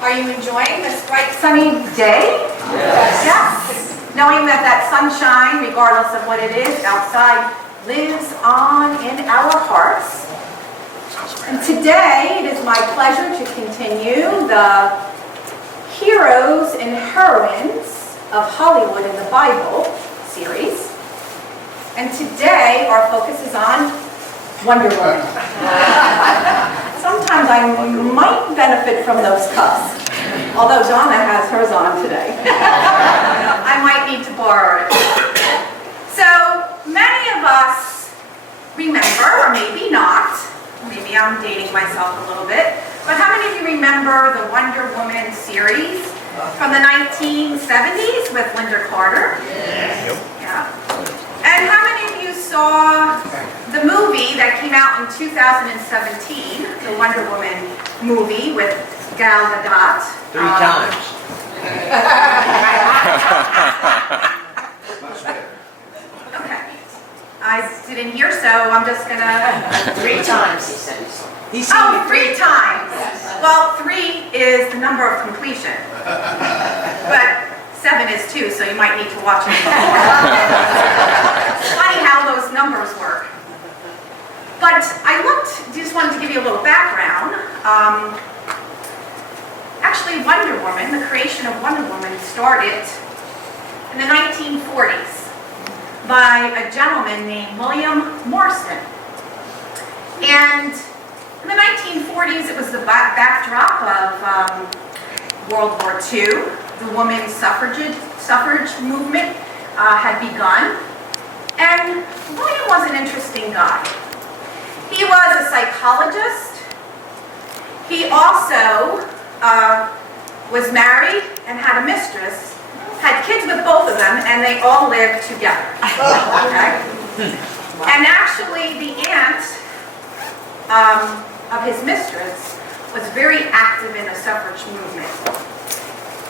Are you enjoying this bright sunny day? Yes. Knowing that that sunshine, regardless of what it is outside, lives on in our hearts. And today it is my pleasure to continue the Heroes and Heroines of Hollywood in the Bible series. And today our focus is on Wonder Woman. Sometimes I might benefit from those cups, although Donna has hers on today. I might need to borrow it. So many of us remember, or maybe not, maybe I'm dating myself a little bit, but how many of you remember the Wonder Woman series from the 1970s with Linda Carter? Yeah. And how many of you saw the movie that came out in 2017, the Wonder Woman movie with Gal Gadot? 3 times. Okay. I didn't hear, so I'm just going to... 3 times, he said. Oh, 3 times. Well, 3 is the number of completion. But 7 is 2, so you might need to watch it more. It's funny how those numbers work. But I just wanted to give you a little background. Actually, Wonder Woman, the creation of Wonder Woman started in the 1940s by a gentleman named William Morrison. And in the 1940s, it was the backdrop of World War II. The women's suffrage movement had begun. And William was an interesting guy. He was a psychologist. He also was married and had a mistress, had kids with both of them, and they all lived together. Okay? And actually, the aunt of his mistress was very active in the suffrage movement.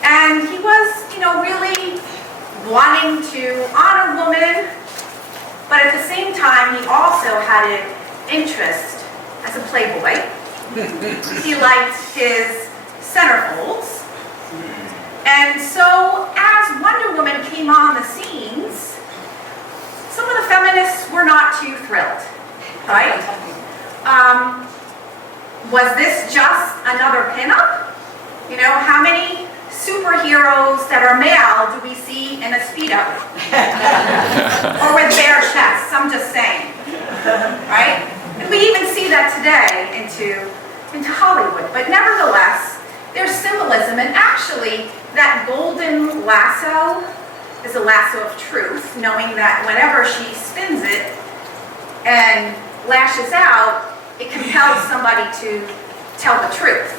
And he was, really wanting to honor women, but at the same time, he also had an interest as a playboy. He liked his centerfolds. And so, as Wonder Woman came on the scenes, some of the feminists were not too thrilled, right? Was this just another pinup? How many superheroes that are male do we see in a Speedo? Or with bare chests, I'm just saying. Right? And we even see that today into Hollywood. But nevertheless, there's symbolism. And actually, that golden lasso is a lasso of truth, knowing that whenever she spins it and lashes out, it compels somebody to tell the truth.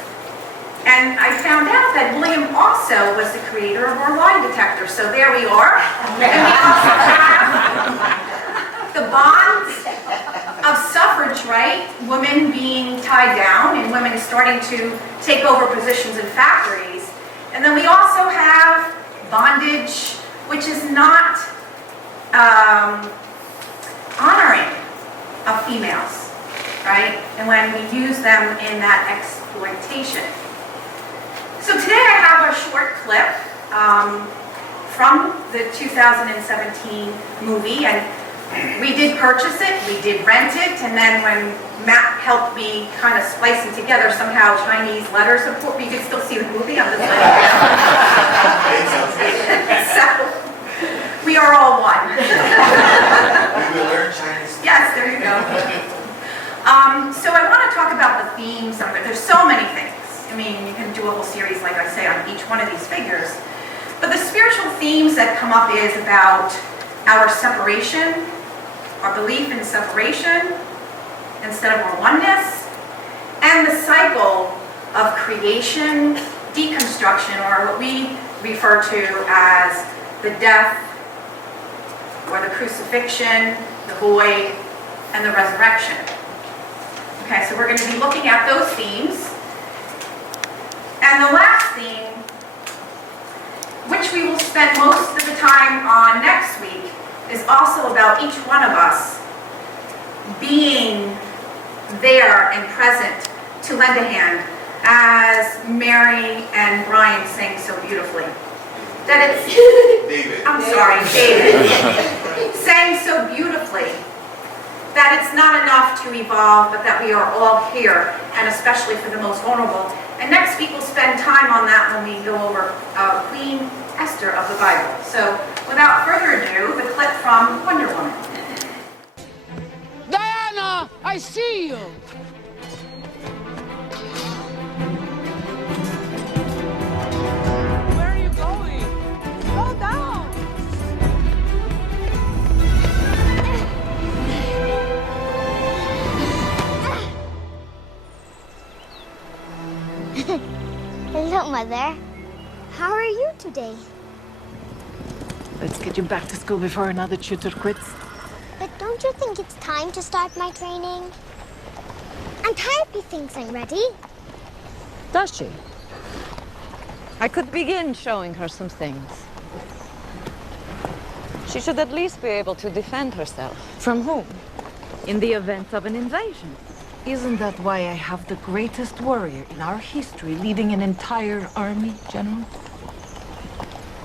And I found out that William also was the creator of our lie detector. So there we are. And we also have the bonds of suffrage, right? Women being tied down and women starting to take over positions in factories. And then we also have bondage, which is not honoring of females, right? And when we use them in that exploitation. So today I have a short clip from the 2017 movie, and we did purchase it, we did rent it, and then when Matt helped me kind of splice them together, somehow Chinese letters support, you can still see the movie on this one. So, we are all one. We will learn Chinese. Yes, there you go. So I want to talk about the themes of it. There's so many things. I mean, you can do a whole series, like I say, on each one of these figures. But the spiritual themes that come up is about our separation, our belief in separation instead of our oneness, and the cycle of creation, deconstruction, or what we refer to as the death, or the crucifixion, the void, and the resurrection. Okay, so we're going to be looking at those themes. And the last theme, which we will spend most of the time on next week, is also about each one of us being there and present to lend a hand, as Mary and Brian sang so beautifully. That it's, David. I'm sorry, David, sang so beautifully that it's not enough to evolve, but that we are all here, and especially for the most vulnerable. And next week we'll spend time on that when we go over Queen Esther of the Bible. So without further ado, the clip from Wonder Woman. Diana, I see you. Where are you going? Slow down. Hello, Mother. How are you today? Let's get you back to school before another tutor quits. But don't you think it's time to start my training? Aunt Harpy thinks I'm ready. Does she? I could begin showing her some things. She should at least be able to defend herself. From whom? In the event of an invasion. Isn't that why I have the greatest warrior in our history leading an entire army, General?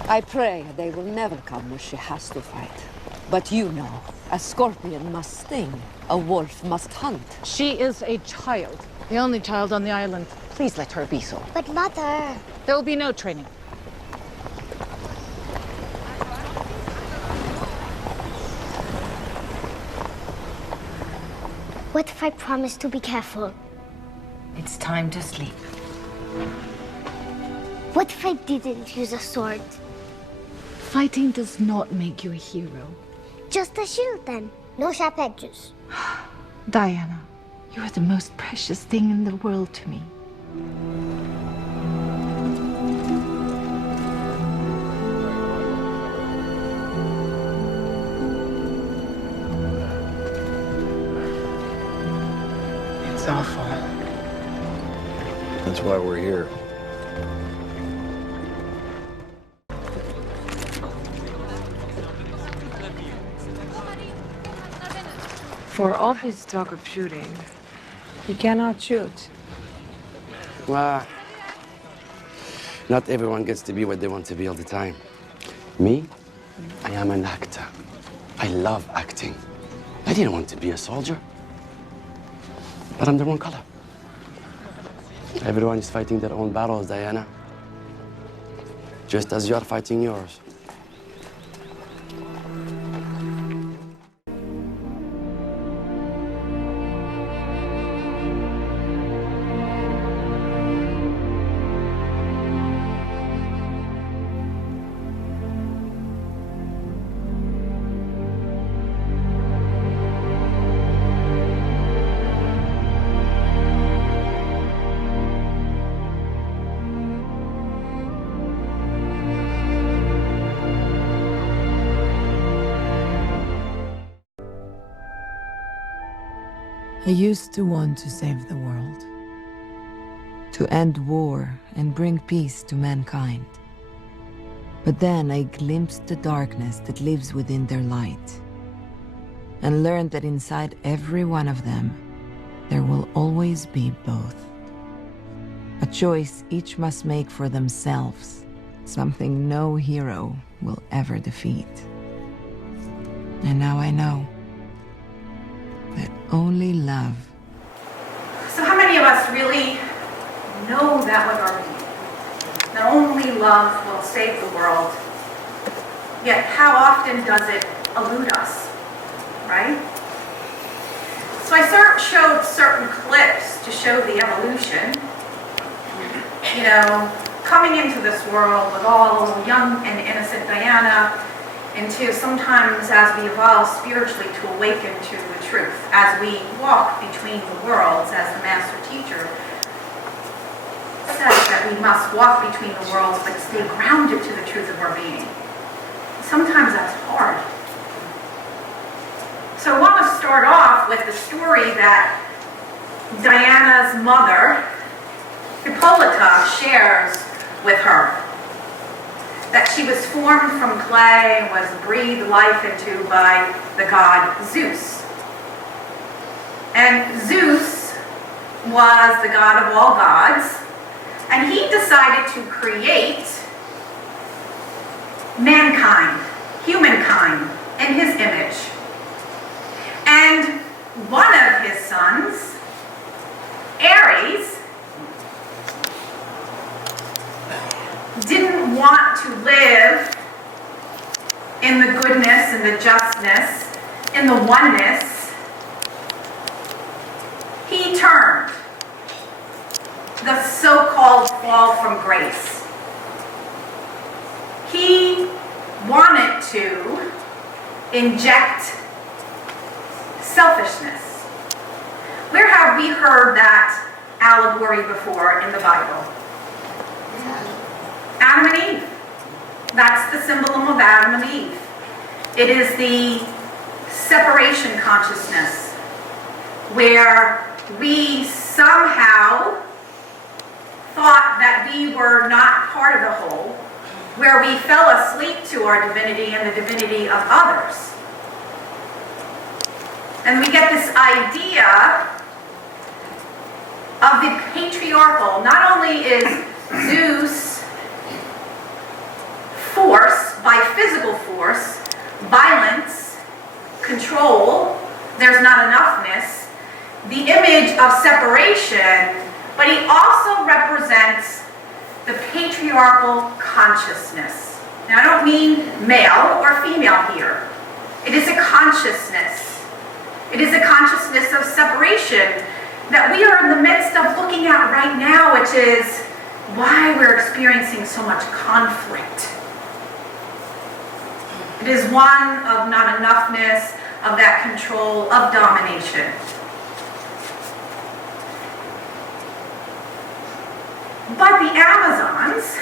I pray they will never come where she has to fight. But you know, a scorpion must sting, a wolf must hunt. She is a child, the only child on the island. Please let her be so. But Mother... There will be no training. What if I promise to be careful? It's time to sleep. What if I didn't use a sword? Fighting does not make you a hero. Just a shield then. No sharp edges. Diana, you are the most precious thing in the world to me. It's awful. That's why we're here. For all his talk of shooting, he cannot shoot. Well, not everyone gets to be what they want to be all the time. Me, I am an actor. I love acting. I didn't want to be a soldier, but I'm the wrong color. Everyone is fighting their own battles, Diana. Just as you're fighting yours. I used to want to save the world, to end war and bring peace to mankind. But then I glimpsed the darkness that lives within their light, and learned that inside every one of them, there will always be both. A choice each must make for themselves, something no hero will ever defeat. And now I know that only love. So how many of us really know that with our being? That only love will save the world. Yet how often does it elude us, right? So I showed certain clips to show the evolution. You know, coming into this world with all young and innocent Diana, into sometimes as we evolve spiritually to awaken to the truth, as we walk between the worlds, as the master teacher says that we must walk between the worlds but stay grounded to the truth of our being. Sometimes that's hard. So I want to start off with the story that Diana's mother, Hippolyta, shares with her. That she was formed from clay and was breathed life into by the god Zeus. And Zeus was the God of all gods, and he decided to create mankind, humankind, in his image. And one of his sons, Aries, didn't want to live in the goodness and the justness, in the oneness. He turned the so-called fall from grace. He wanted to inject selfishness. Where have we heard that allegory before in the Bible? Adam and Eve. That's the symbolism of Adam and Eve. It is the separation consciousness where we somehow thought that we were not part of the whole, where we fell asleep to our divinity and the divinity of others. And we get this idea of the patriarchal. Not only is Zeus force, by physical force, violence, control, there's not enoughness, the image of separation, but he also represents the patriarchal consciousness. Now, I don't mean male or female here. It is a consciousness. It is a consciousness of separation that we are in the midst of looking at right now, which is why we're experiencing so much conflict. It is one of not enoughness, of that control, of domination. But the Amazons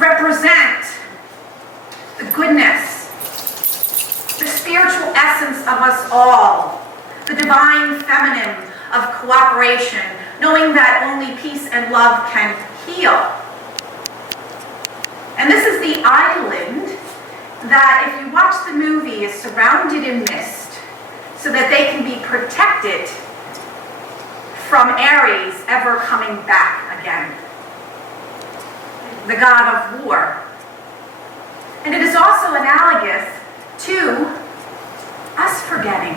represent the goodness, the spiritual essence of us all, the divine feminine of cooperation, knowing that only peace and love can heal. And this is the island that, if you watch the movie, is surrounded in mist so that they can be protected from Ares ever coming back again, the god of war. And it is also analogous to us forgetting.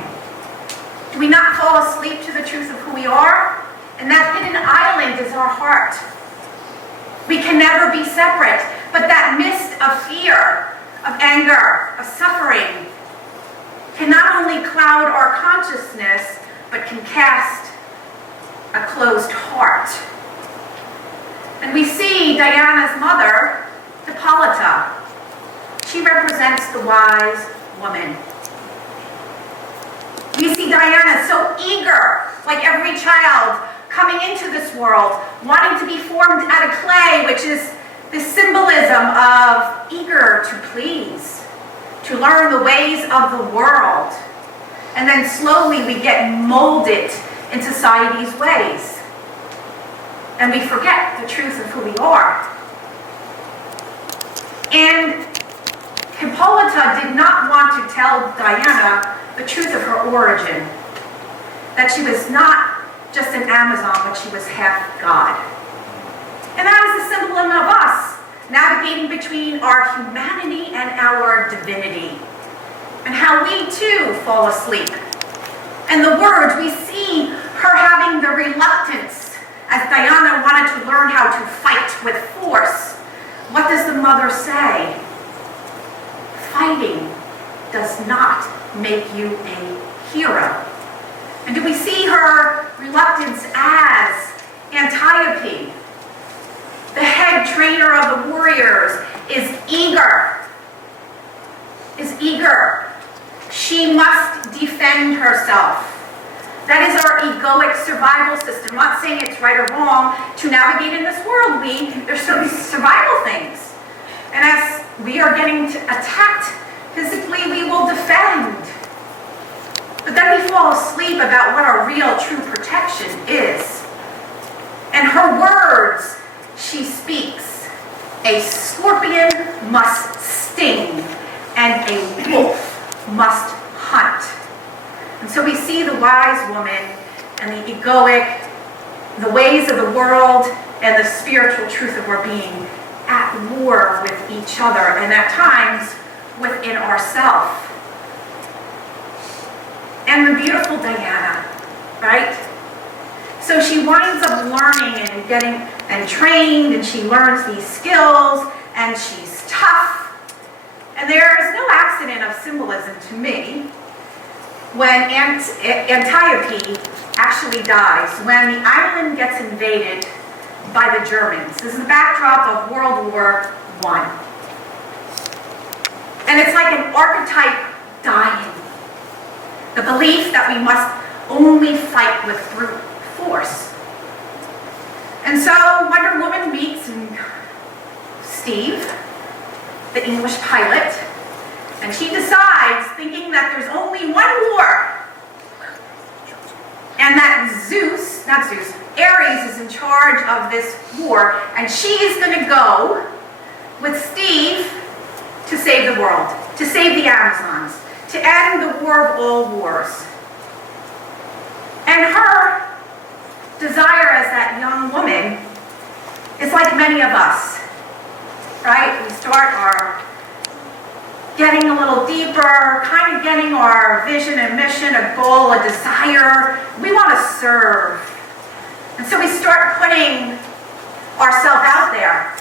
Do we not fall asleep to the truth of who we are? And that hidden island is our heart. We can never be separate, but that mist of fear, of anger, of suffering can not only cloud our consciousness, but can cast a closed heart. And we see Diana's mother, Hippolyta. She represents the wise woman. We see Diana so eager, like every child, coming into this world, wanting to be formed out of clay, which is the symbolism of eager to please, to learn the ways of the world. And then slowly we get molded in society's ways. And we forget the truth of who we are. And Hippolyta did not want to tell Diana the truth of her origin, that she was not just an Amazon, but she was half God. And that is the symbolism of us, navigating between our humanity and our divinity, and how we too fall asleep. And the words, we see her having the reluctance, as Diana wanted to learn how to fight with force. What does the mother say? Fighting does not make you a hero. And do we see her reluctance as Antiope, the head trainer of the warriors, is eager. She must defend herself. That is our egoic survival system. I'm not saying it's right or wrong to navigate in this world. There's certain survival things. And as we are getting attacked physically, we will defend. But then we fall asleep about what our real true protection is. And her words, she speaks. A scorpion must sting, and a wolf must hunt. And so we see the wise woman and the egoic, the ways of the world and the spiritual truth of our being at war with each other and at times within ourselves. And the beautiful Diana, right? So she winds up learning and getting and trained, and she learns these skills, and she's tough. And there is no accident of symbolism to me when Antiope actually dies, when the island gets invaded by the Germans. This is the backdrop of World War I. And it's like an archetype dying. The belief that we must only fight with brute force. And so Wonder Woman meets Steve, the English pilot, and she decides, thinking that there's only one war, and that Ares is in charge of this war, and she is going to go with Steve to save the world, to save the Amazons, to end the war of all wars. And her desire as that young woman is like many of us, right? We start our getting a little deeper, kind of getting our vision and mission, a goal, a desire. We want to serve. And so we start putting ourselves out there.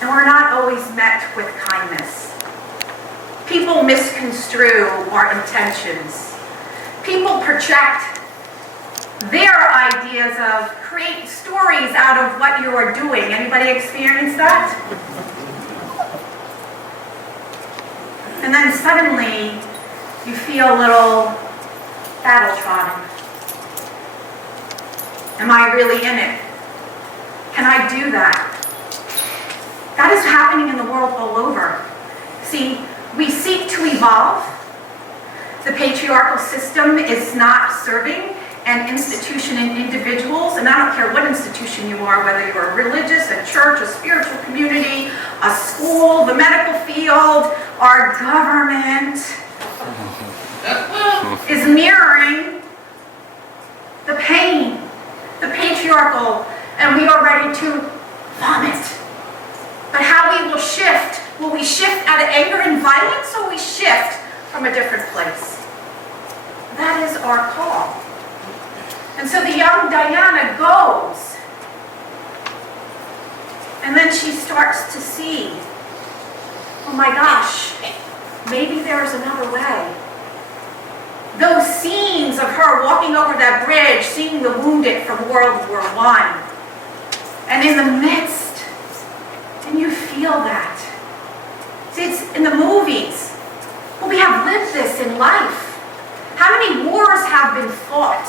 And we're not always met with kindness. People misconstrue our intentions. People project their ideas of create stories out of what you are doing. Anybody experience that? And then suddenly you feel a little battle-trodden. Am I really in it? Can I do that? That is happening in the world all over. See, we seek to evolve. The patriarchal system is not serving an institution and individuals, and I don't care what institution you are, whether you're a religious, a church, a spiritual community, a school, the medical field, our government is mirroring the pain, the patriarchal, and we are ready to vomit. But how we will shift, will we shift out of anger and violence, or will we shift from a different place? That is our call. And so the young Diana goes, and then she starts to see, oh my gosh, maybe there's another way. Those scenes of her walking over that bridge, seeing the wounded from World War I, and in the midst, and you feel that. See, it's in the movies, but we have lived this in life. How many wars have been fought?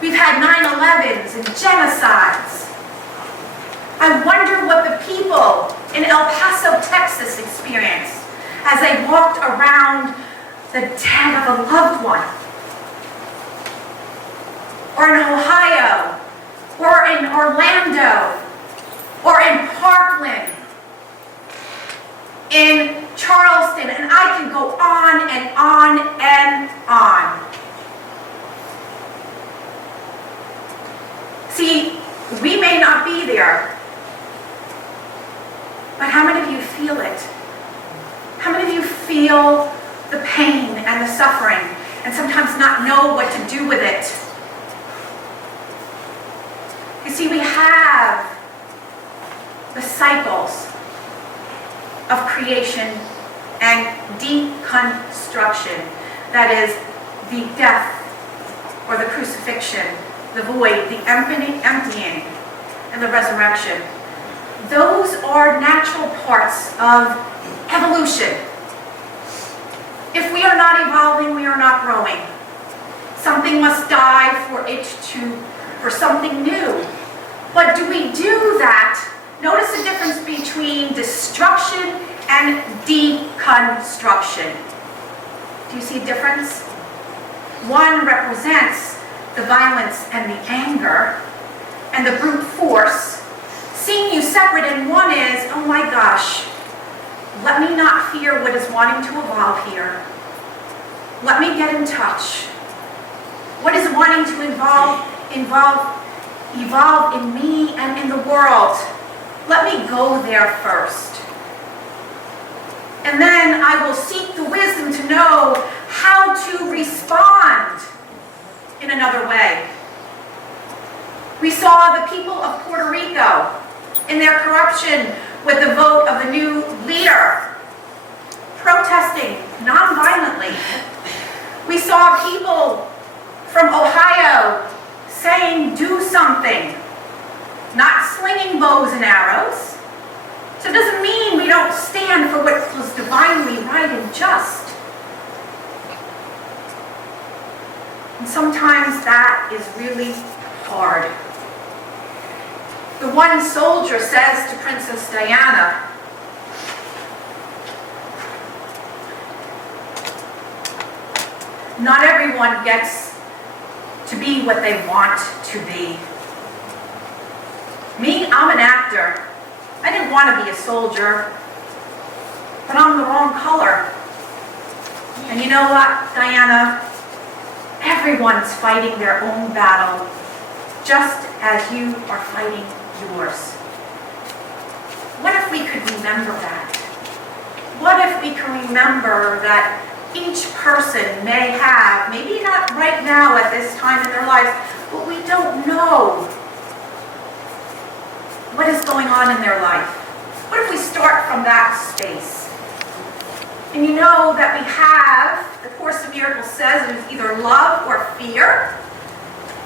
We've had 9/11s and genocides. I wonder what the people in El Paso, Texas experienced as they walked around the dead of a loved one. Or in Ohio, or in Orlando, or in Parkland, in Charleston, and I can go on and on and on. See, we may not be there, but how many of you feel it? How many of you feel the pain and the suffering and sometimes not know what to do with it? You see, we have the cycles of creation and deconstruction. That is the death or the crucifixion, the void, the emptying, and the resurrection. Those are natural parts of evolution. If we are not evolving, we are not growing. Something must die for something new. But do we do that? Notice the difference between destruction and deconstruction. Do you see a difference? One represents the violence and the anger and the brute force, seeing you separate, and one is, oh my gosh, let me not fear what is wanting to evolve here. Let me get in touch. What is wanting to evolve in me and in the world? Let me go there first. And then I will seek the wisdom to know how to respond in another way. We saw the people of Puerto Rico in their corruption with the vote of a new leader, protesting nonviolently. We saw people from Ohio saying, do something, not slinging bows and arrows. So it doesn't mean we don't stand for what was divinely right and just. And sometimes that is really hard. The one soldier says to Princess Diana, not everyone gets to be what they want to be. Me, I'm an actor. I didn't want to be a soldier, but I'm the wrong color. And you know what, Diana? Everyone's fighting their own battle, just as you are fighting yours. What if we could remember that? What if we can remember that each person may have, maybe not right now at this time in their lives, but we don't know what is going on in their life. What if we start from that space? And you know that we have, the Course in Miracles says, it is either love or fear.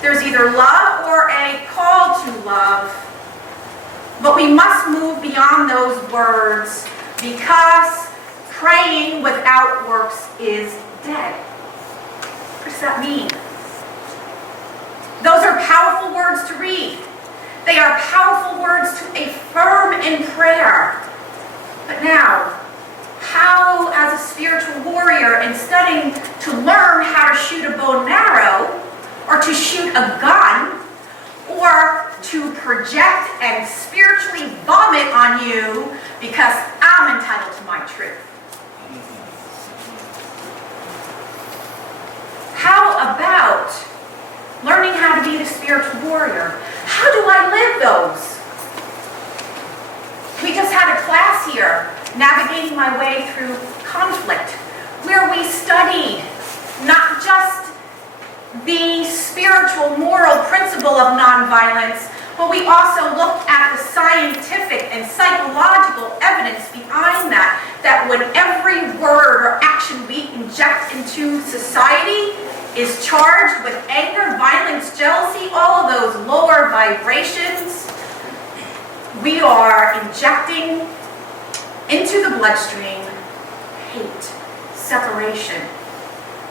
There's either love or a call to love. But we must move beyond those words, because praying without works is dead. What does that mean? Those are powerful words to read. They are powerful words to affirm in prayer. But now, how, as a spiritual warrior, in studying to learn how to shoot a bow and arrow, or to shoot a gun, or to project and spiritually vomit on you because I'm entitled to my truth? How about learning how to be the spiritual warrior? How do I live those? We just had a class here, Navigating My Way Through Conflict, where we studied not just the spiritual moral principle of nonviolence, but we also looked at the scientific and psychological evidence behind that, that when every word or action we inject into society is charged with anger, violence, jealousy, all of those lower vibrations, we are injecting into the bloodstream hate, separation,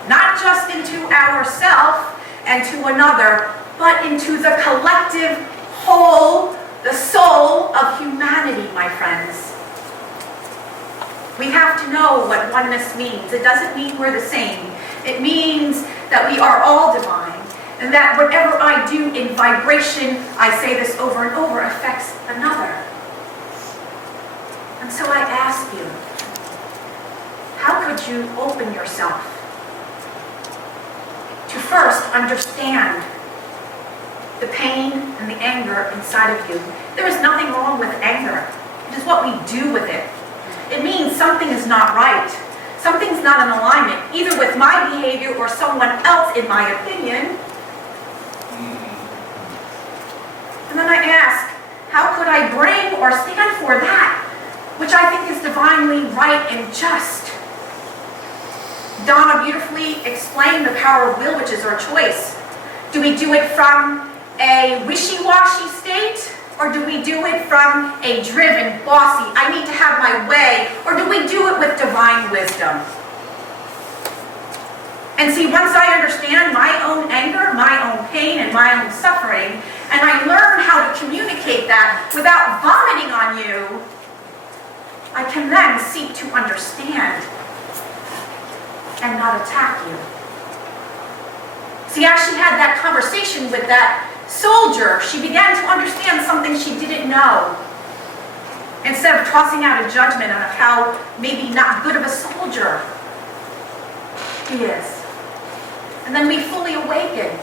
not just into ourselves and to another, but into the collective whole, the soul of humanity, my friends. We have to know what oneness means. It doesn't mean we're the same. It means that we are all divine, and that whatever I do in vibration, I say this over and over, affects another. And so I ask you, how could you open yourself to first understand the pain and the anger inside of you? There is nothing wrong with anger. It is what we do with it. It means something is not right. Something's not in alignment, either with my behavior or someone else, in my opinion. And then I ask, how could I bring or stand for that which I think is divinely right and just? Donna beautifully explained the power of will, which is our choice. Do we do it from a wishy-washy state? Or do we do it from a driven, bossy, I need to have my way? Or do we do it with divine wisdom? And see, once I understand my own anger, my own pain, and my own suffering, and I learn how to communicate that without vomiting on you, I can then seek to understand and not attack you. See, as she had that conversation with that soldier, she began to understand something she didn't know. Instead of tossing out a judgment on how maybe not good of a soldier he is. And then we fully awaken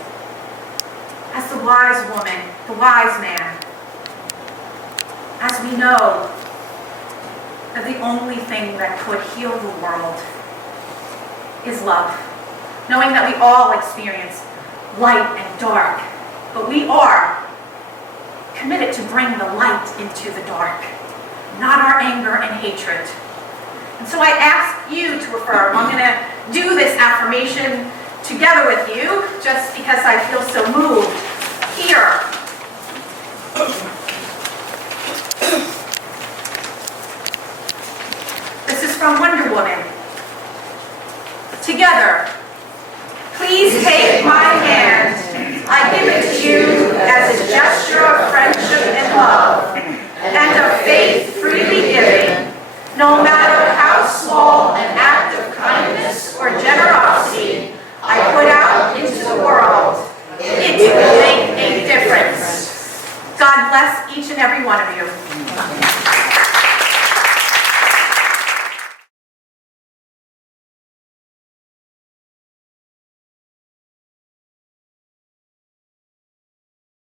as the wise woman, the wise man, as we know that the only thing that could heal the world is love. Knowing that we all experience light and dark, but we are committed to bring the light into the dark, not our anger and hatred. And so I ask you to affirm. I'm going to do this affirmation together with you, just because I feel so moved here. This is from Wonder Woman. Together, please take my hand. I give it to you as a gesture of friendship and love, and of faith freely given, no matter how small an act of kindness or generosity I put out into the world, it will make a difference. God bless each and every one of you.